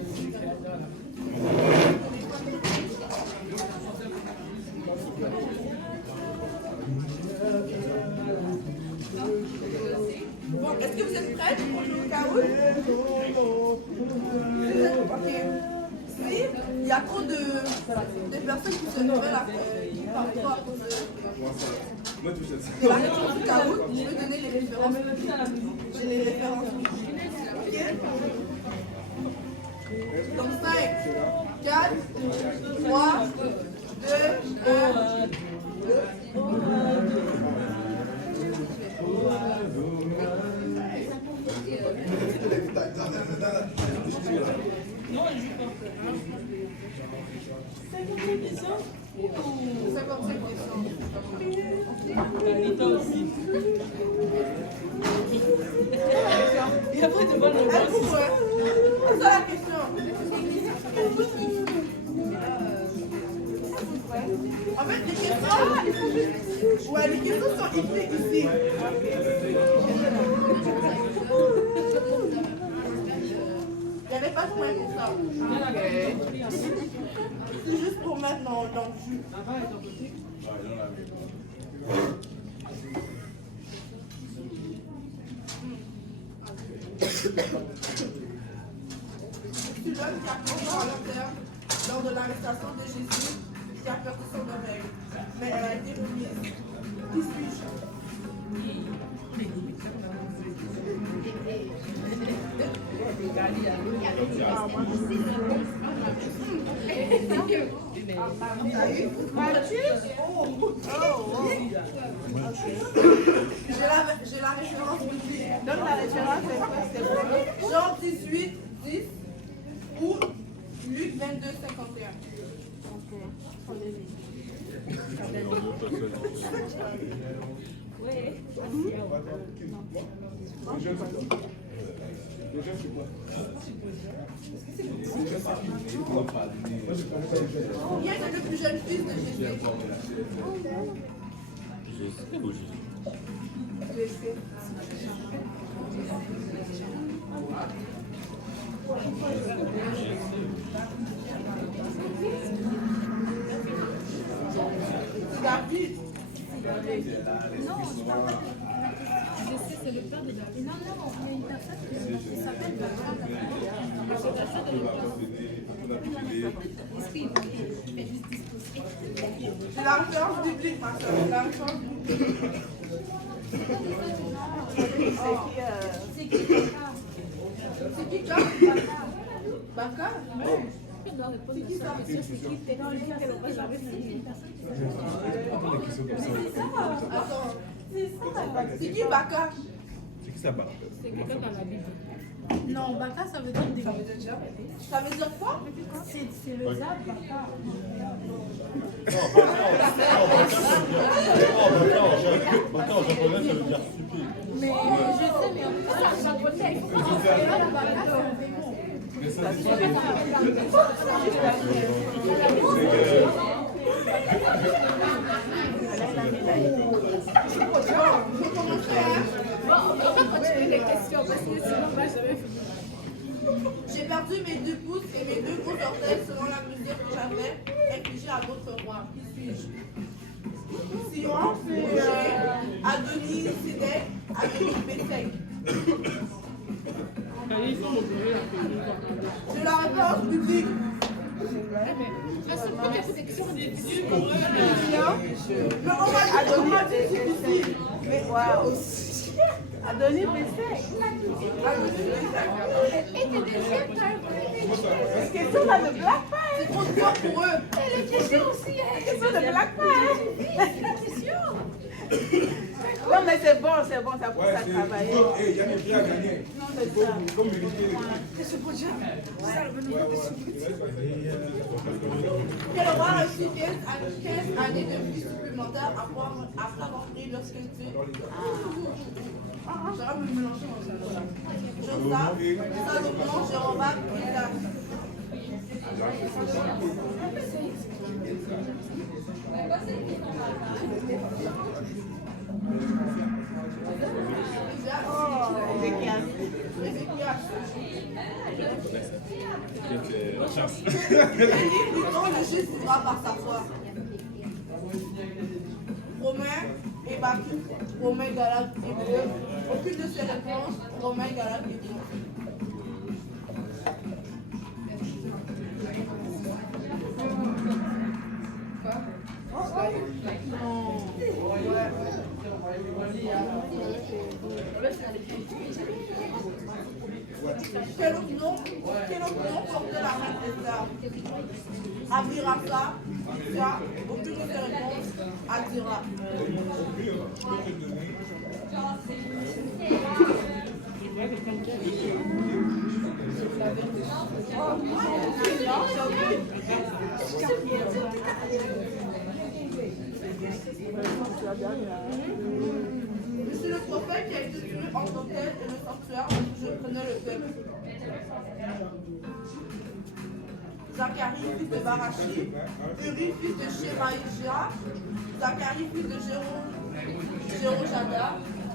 Bon, est-ce que vous êtes prêts pour jouer au caout? Ok. Si il y a trop de personnes qui se nourrissent là, qui parlent pas à cause de... Et la référence du chaos, je vais donner les références. J'ai les références. Ok? Donc 5, 4, 3, 2, 1. Anita aussi. Il y a pas de bonne réponse. C'est ça la question. En fait, les questions, ouais, les questions sont écrites ici. Il n'y avait pas de moyen pour ça. C'est juste pour mettre dans le jus. C'est l'homme qui a plongé à l'intérieur lors de l'arrestation de Jésus qui a perdu son oreille. Mais elle a été remise. Qui suis-je? J'ai la référence biblique. Donne la référence, c'est quoi? Jean 18, 10 ou Luc 22, 51. Combien est le plus jeune fils de Jésus? David. Non, je parle pas de... Je sais, c'est le père de David. Non, non, il y a une personne qui s'appelle David. C'est la fille de C'est la référence biblique, ma soeur. C'est la référence biblique. C'est qui Bakar? C'est qui ça? Bakar? Je dois répondre à ça. C'est qui technique? J'avais fait une personne qui Attends. C'est qui Bakar? C'est quelqu'un dans la Bible. Non, Bakar, ça veut dire des... Ça veut dire quoi? C'est le Zab Bakar. Bakar en japonais, ça veut dire stupide. Mais je sais, mais en fait, en japonais, Mais ça, c'est pas J'ai perdu mes 2 pouces et mes 2 gros orteils selon la mesure que j'avais infligée à d'autres rois. Qui suis-je? Sion, Roger, Adonis, Sédèque, Adonis, Béthèque. Il faut m'obliger à faire C'est la réponse publique. Mais on m'a dit c'est difficile. Mais waouh! Adonis Béthèque. Les questions là de Black Pie. C'est trop dur pour eux. Les questions de Black Pie. Non mais c'est bon, ça pousse à travailler. Il y a des prix à gagner. Non, c'est ça. Comme mériter. Quel roi a reçu 15 années de vie supplémentaires après avoir pris leur sculpture? Ça va me mélanger en ça. Josa, Salomon, Jéroboam, Hiram. Le juste vivra par sa foi. Romain et Bacchus, Romain, Galate, Hébreu. Aucune de ces réponses, Romain, Galate, Hébreu. Ouais. Quel autre nom portait la reine Esther? Abirasa, Sia, aucune de ces réponses, Adira. Je suis le prophète qui a été tué en hôtel et le sanctuaire où je prenais le peuple. Zacharie, fils de Barachi, Uri, fils de Shemaïja, Zacharie, fils de Jérojada,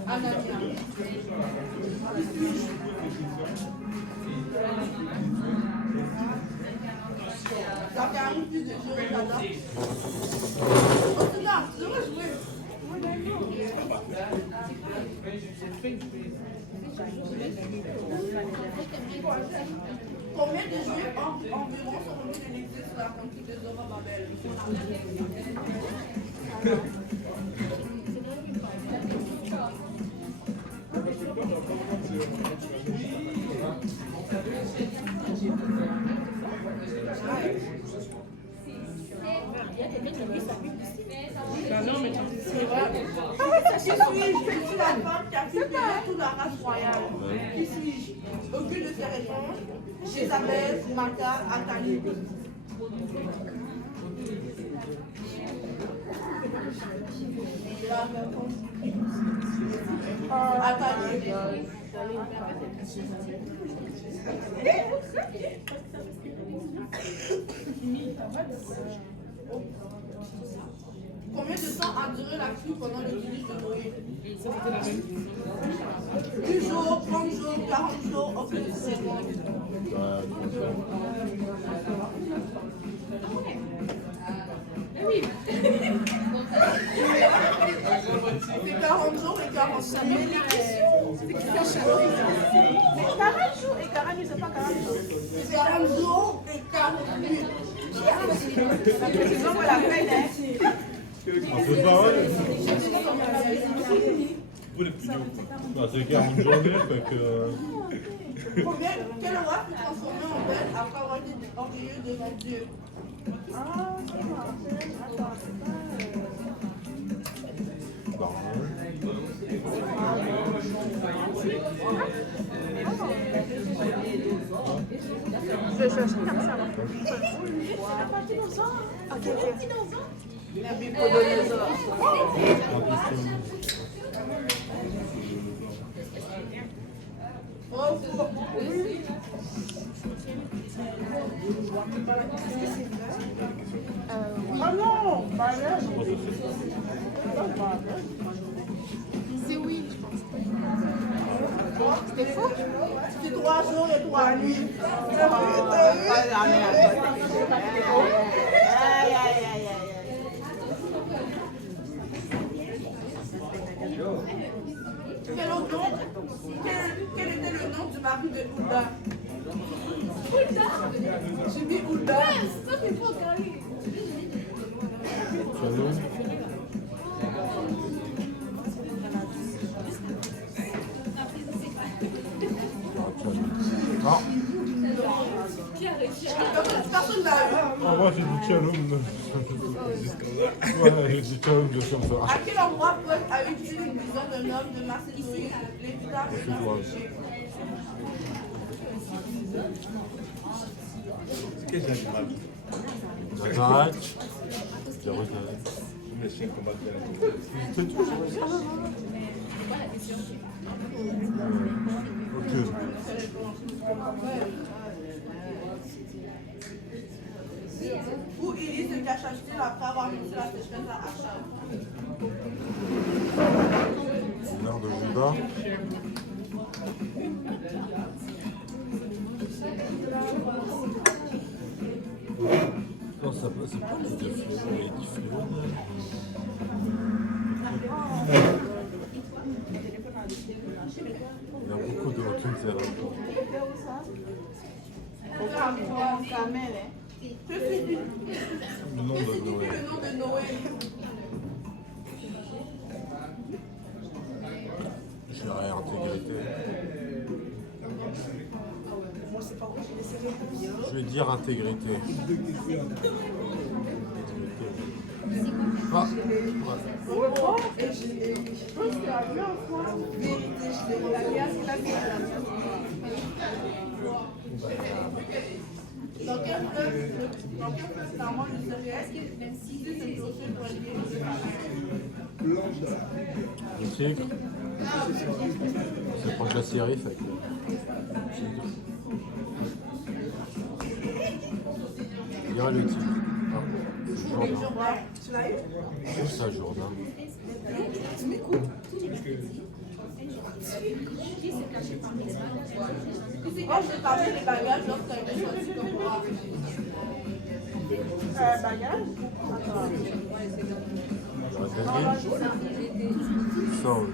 Anania. Qui suis-je? Zacharie, fils de Jérojada. Oh, c'est là, je devrais jouer. Combien de Juifs environ sont revenus de l'exil sous la conduite de Zorobabel? Non, mais C'est vrai. Qui suis-je? Je suis la femme qui a pu payer toute la race royale. Qui suis-je? Aucune de ces réponses. Jézabel, Maca, Athalie. La réponse. Athalie. Combien de temps a duré la pluie pendant le déluge de Noé? 10 jours, 30 jours, 40 jours, aucune de ces réponses. C'est 40 jours et 40 jours. Mais les questions, c'est 40 jours et 40 nuits, c'est pas 40 jours. c'est 40 jours et 40 nuits. C'est donc la peine, hein. C'est pareil. C'est 40 journées, fait que. Quel roi fut transformé en bête après avoir été orgueilleux devant Dieu? Ah, c'est bon. Attends, je cherche comme ça. Ok. La Nabucodonosor. Ah non, C'est oui, je pense. C'était faux? C'est 3 jours et 3 nuits. Quel était le nom du mari de Hulda? J'ai mis Hulda. Ça, c'est faux, Carrie. Personne n'a eu. Ah, moi j'ai dit Tchalom. Ouais, j'ai dit Tchalom de comme ça. À quel endroit Paul a eu tué une vision d'un homme de Macédoine, l'évita de son péché? Quel animal? Zach. Les chiens combattent bien. Ok. Où Élie se cacha-t-il après avoir lancé la sécheresse à Achab? L'heure de Judas. Non, ça passe pas les deux fléaux, les 10 fléaux. Il y a beaucoup de trucs là. Que signifie Le nom de Noé. le nom de Noé? Je dirais intégrité. Je vais dire intégrité. Ah, Dans quel fleuve normalement le céréal si c'est une chaussure pour être le tigre. C'est proche de la Syrie, fait. Je dirais le tigre. Ah, Jourdain. Tu l'as eu? Où ça, Jourdain? Tu m'écoutes? Moi, je vais parler des bagages lorsque tu as choisi comme pour bagages? Soul.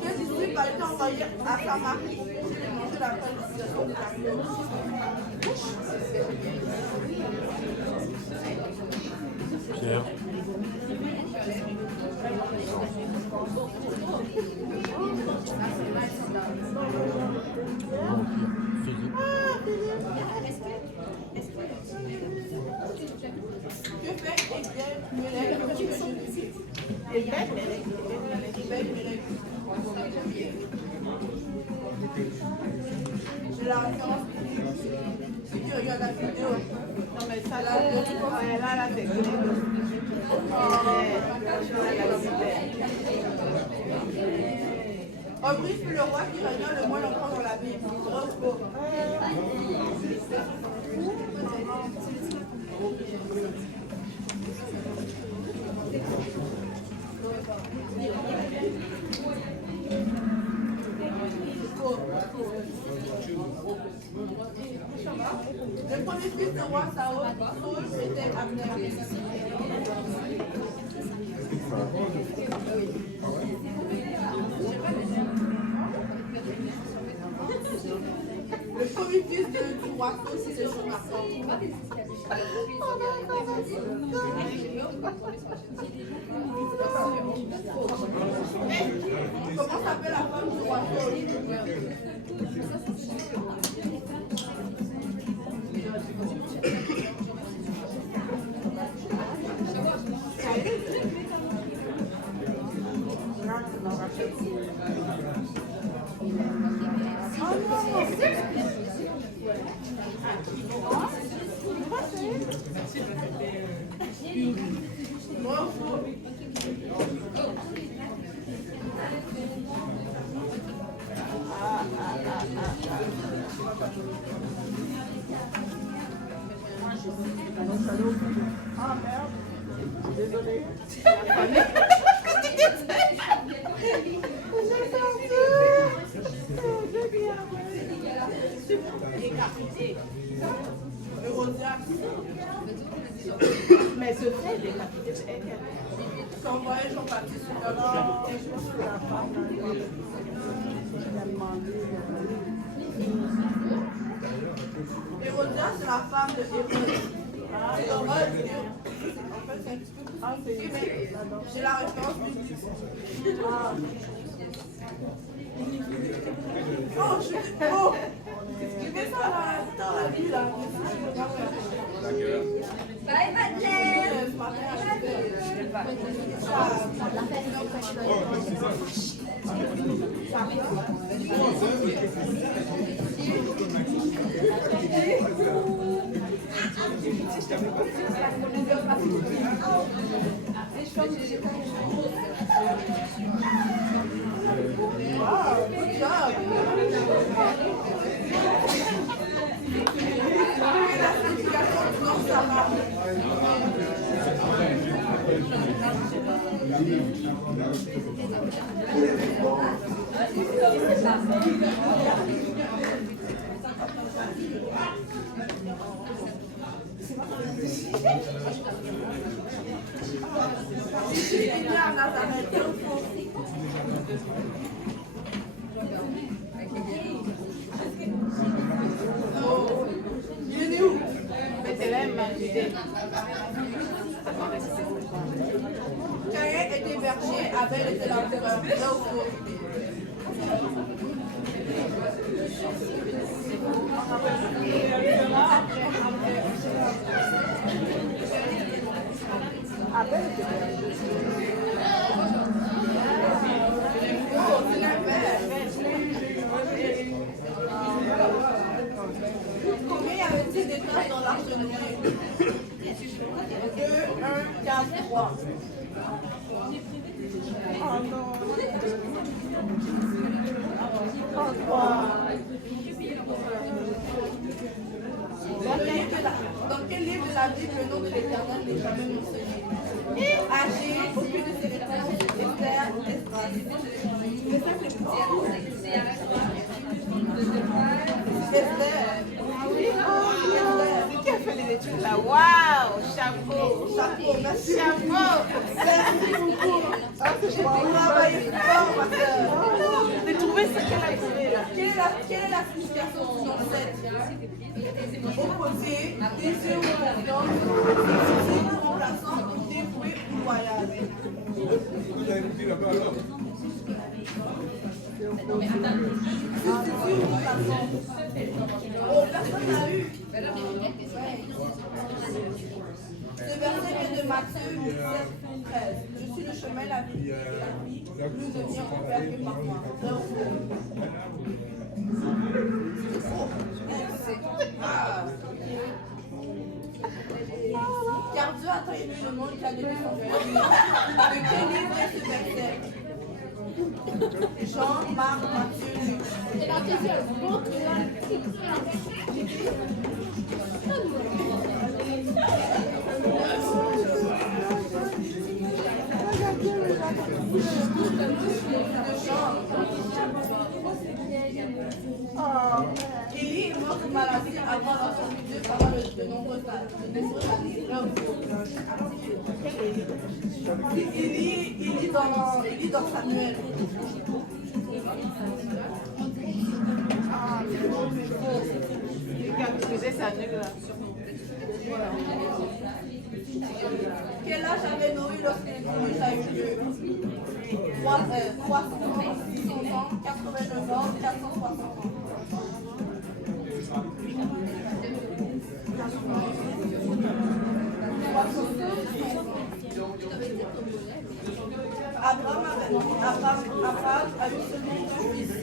Qu'est-ce qui s'est pas été envoyé à sa mari? J'ai mangé la qualification de la Pierre. Non, Pierre. Philippe. Que fait Egbert Melek? Egbert Melek. J'ai la référence. Ceux qui regardent la vidéo. Non mais ça là, là, c'est Aubry fut le roi qui régna le moins longtemps dans la Bible. Le premier fils du roi Saül était Abner. Le premier fils du roi Saül, c'était Jonathan. Comment s'appelle la femme du roi Saül? Ah merde, désolé. Mais ce fait décapité, c'est elle. Quand moi, Jean-Baptiste, je pense que la femme a demandé. Hérodias, c'est la femme de Hérode. C'est Hérode. En fait, c'est un petit peu compliqué, mais j'ai la référence biblique. Oh, je suis. Oh! Mais ça, dans la vie, là. Bye, Madeleine! Ce matin, wow, good job! Caïn était berger, Abel était l'empereur. Vrai ou faux? Oh, c'est l'inverse. Combien y avait-il des places dans l'arche de Noé? 2, 1, 4, 3. Dans quel livre de la Bible le nom de l'Éternel n'est jamais mentionné? Agé, aucune de ses réponses, Esther, Esdras. C'est ça que les Esther. C'est qui a fait les études là? Waouh! Chapeau! Chapeau, merci. Chapeau! Merci beaucoup. J'ai travaillé fort, ma soeur. De trouver ce qu'elle a trouvé là. Quelle est la signification du nom 7? Opposé, désir ou confiance, difficile ou remplaçant, dévoué ou loyal. Vous avez écouté là-bas alors? Difficile ou remplaçant. Oh, personne n'a eu. Ce verset vient de Matthieu 17, 13. Je suis le chemin, la vie et la vie. Nous ne viendrons vers que par moi. Vrai ou faux? Car Dieu a tant aimé le monde qu'il a donné son Fils. De quel livre est ce verset? Jean, Marc, Matthieu, Luc. C'est la deuxième. Élie est mort de maladie avant d'avoir vu Dieu pendant de nombreuses années. Élie dans Samuel. Quel âge avait Noé lorsque l'écologie a eu lieu? 300 ans, 600 ans, 89 ans, 460 ans. Abraham a eu seulement deux fils.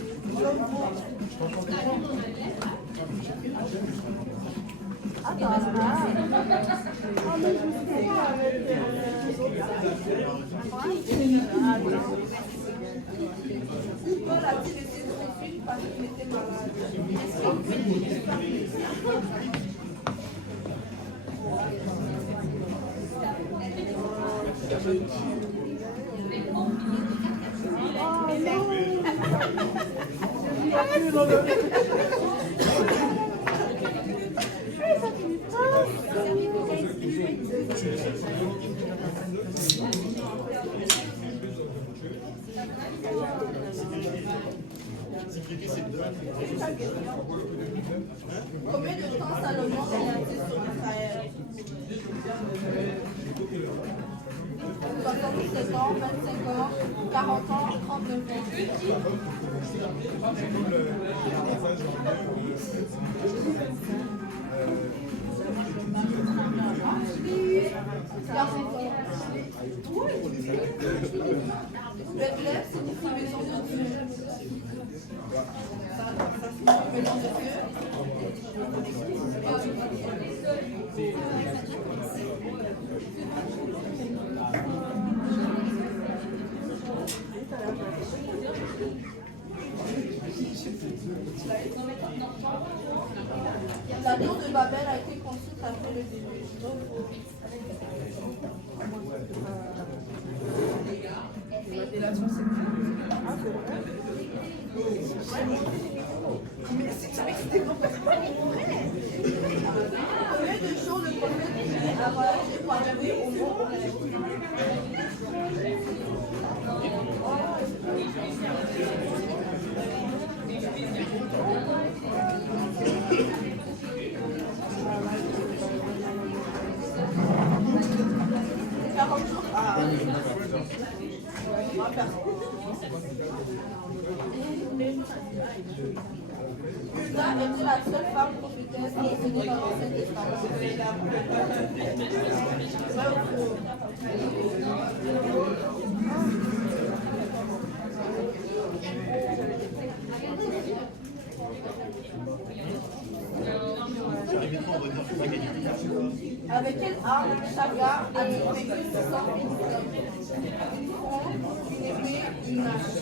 Paul a-t-il été poursuivi parce qu'il était malade? Combien de temps Salomon régna-t-il sur Israël? 77 ans, 25 ans, 40 ans, 39 ans. Bethléem signifie maison de Dieu. Ça signifie maison de Dieu. La tour de Babel a été construite après le déluge. Combien de jours le prophète Élie a voyagé pour arriver au mont Horeb? Hulda était la seule femme prophétesse mentionnée dans l'Ancien Testament. Vrai ou faux? Avec quelle arme Chaga a-t-il vaincu 600 Philistins? Une fronde, une épée, une hache.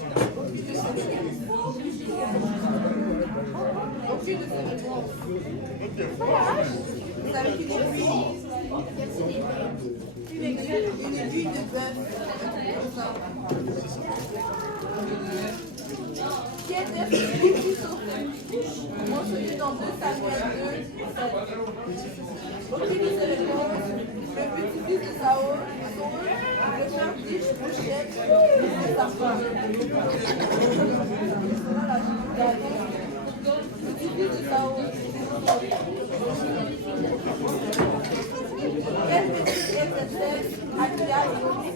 Aucune de ces réponses. C'est avec une aiguille. Une aiguille de bœuf. Comme ça. Qui était fils mentionné dans 2 Samuel 2, 7. Aucune de ces réponses. Le petit-fils de Saül, le frère d'Ish-Bouchet, et sa femme. Voilà la petit-fils de Saül. Quel petit était Akia et Osi?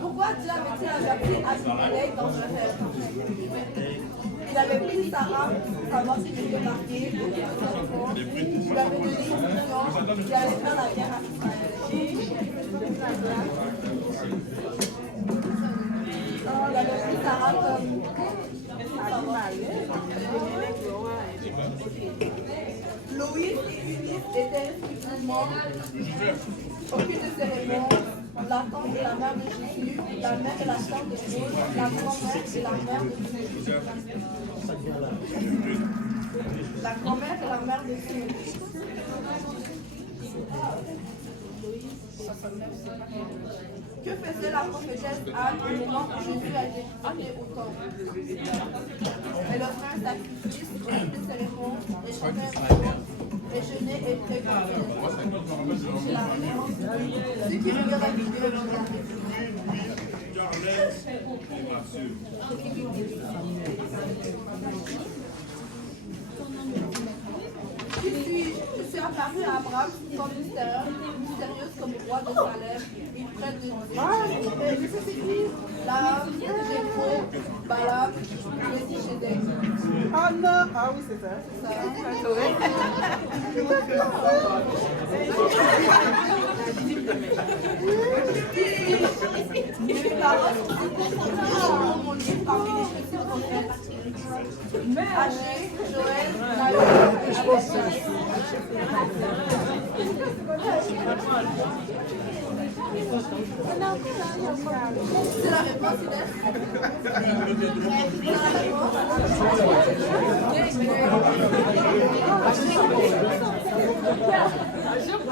Pourquoi Dieu avait-il averti Abimelech dans un rêve? Il avait pris Sarah pour savoir s'il était marié, il lui avait donné une mission, il allait faire la guerre à Israël. Il avait pris Sarah comme Loïs et Eunice étaient respectivement aucune de ces réponses. La tante et la mère de Jésus, la mère et la sœur de Paul, la grand-mère et la mère de Jésus. La grand-mère et la mère de Jésus. Que faisait la prophétesse Anne au moment où Jésus a été crucifié au temple? Elle offrait un sacrifice, écoutait ses réponses, et chantait un psaume, et jeûnait et préparait. J'ai la réponse. Ceux qui regardent la vidéo, Qui suis-je? Je suis apparu à Abraham sous forme mystérieuse comme roi de Salem, une prête de Dieu. Balaam, Jéphro, Balaam, Melchizedek. Ah non, ah oui, c'est ça. Mes paroles sont concentrées dans mon livre parmi les petits prophètes. Agé, Joël, Naël, c'est la réponse, Inès.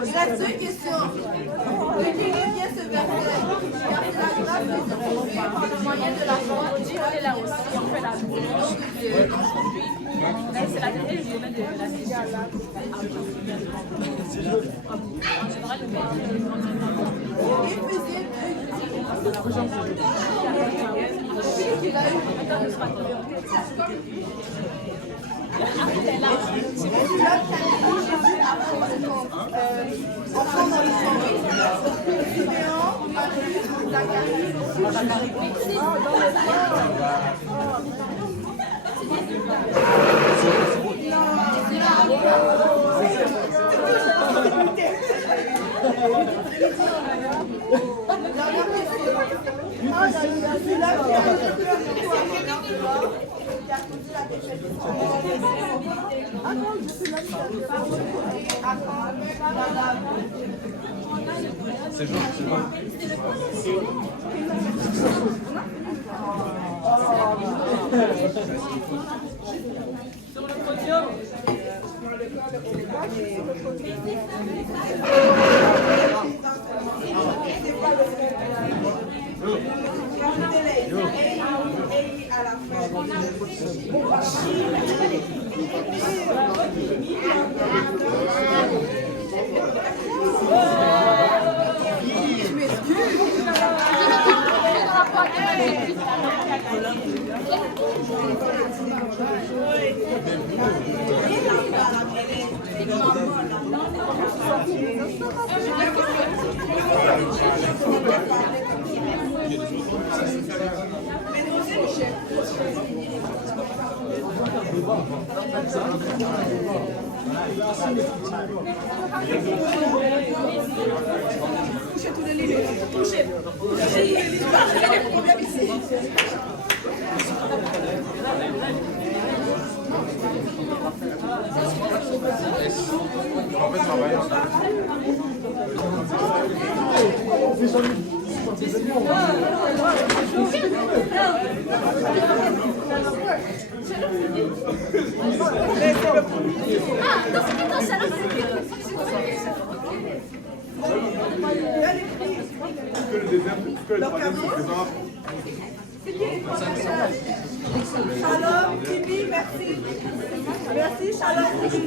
Il reste 2 questions. De qui vient ce verset? Car c'est la grâce de se trouver par le moyen de la foi. Dieu est là aussi, on fait la journée aujourd'hui. C'est la dernière journée de la session. En général, le C'est bon, c'est bon. Sur le podium. Je m'excuse. Shalom, Tibi, merci. Merci, Shalom, Tibi.